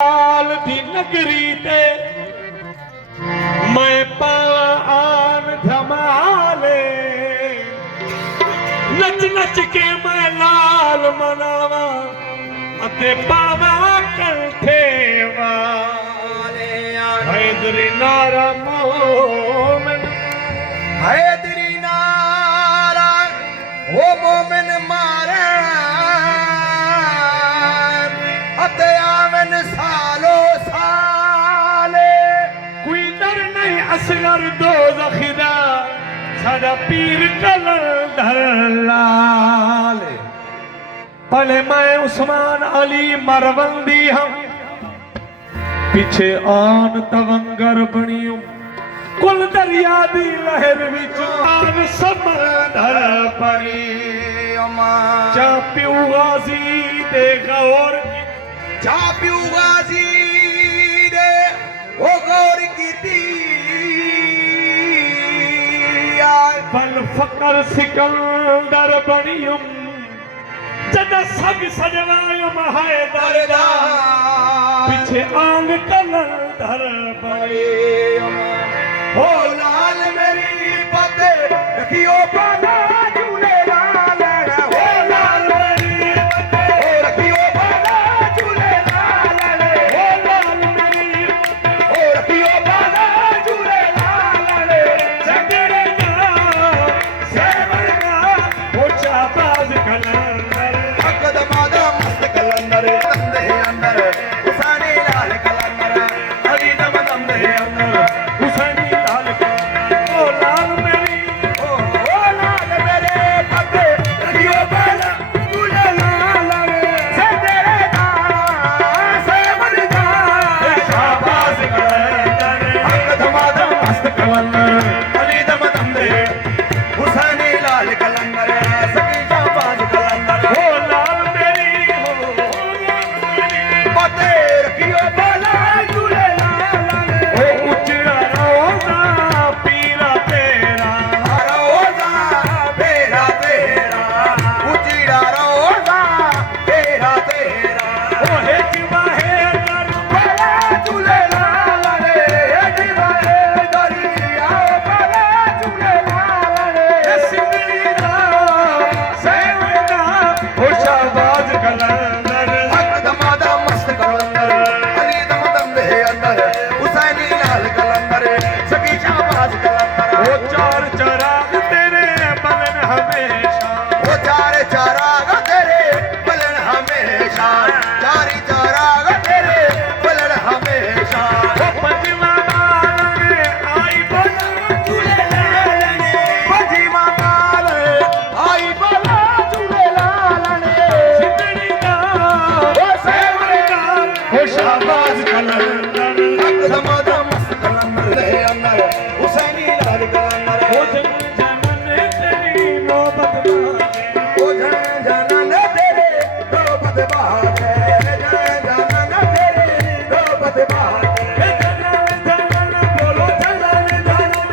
लाल दी नगरी ते मैं पान धमाले नच नच के मैं लाल मनावा अते पावा कंठे वाले हैदरी नारा मोमिन हैदरी नारा वो मोमिन मारे अते आवन सालो साले कोई डर नहीं असगर दो जखिदा सादा पीर कलंदर लाल पले मैं उस्मान अली मरवंदी हम पीछे आन तवंगर बनियो कुल दरिया दी लहर विच आन समंदर परी चा प्यू गाजी दे गौर चाप्यू गाजी दे वो गौर की दी बल फकर सिकंदर बनियुम जदा सब सजवायुम हैदर दा पीछे आंग कलंदर बनी हो लाल मेरी पते रखियो बाला झूले लाल हो लाल मेरी पते रखियो बाला झूले लाल हो लाल मेरी पते रखियो बाला झूले लाल जगड़े ना सेवना ऊंचा बाज कलंदर अकदमादा मस्त कलंदर अंदे अंदर उसाने लाल कलंदर अली दम दम दे अंदर हुसैनी लाल ओ लाल मेरी ओ लाल मेरे पते रखियो बाला झूले लाल से तेरे दाना से मरदा शाबाश कलंदर अकदमादा मस्त कलंदर अली दम दम दे उसाने लाल कलंदर सकी शाबाज कलंदर ओ लाल मेरी हो पते रखियो बाला झूले लाल ओ उचड़ा रोजा पीरा तेरा रोजा बेरा तेरा उचीड़ा रोजा बेरा तेरा ओ हेजवा है कर बाला झूले लाल रे दिवारे दरिया बाला झूले लाल रे सिंदरी दा सेवना ओ शाबाज कलंदर अकदमादा मस्त कलंदर अली दम दम दे अंदर हुसैनी लाल कलंदर सकी शाबाज कलंदर ओ चार चराग तेरे बलन हमेशा वो चार चाराग तेरे बलन हमेशा चारी चाराग तेरे बलन हमेशा ओ पंजवा बालन आई बलन झूले लाल पंजीमा माल आई बाला झूले लाल सिंदरी दा सेवना ओ शाबाज कलंदर अकदमादा मस्त कलंदर दे अंदर हुसैनी लाल कलंदर ओ जनन तेरी नौबत मांगे ओ जनन तेरे नौबत बहारे जनन तेरे नौबत बहारे जनन जनन बोलो जनन जनन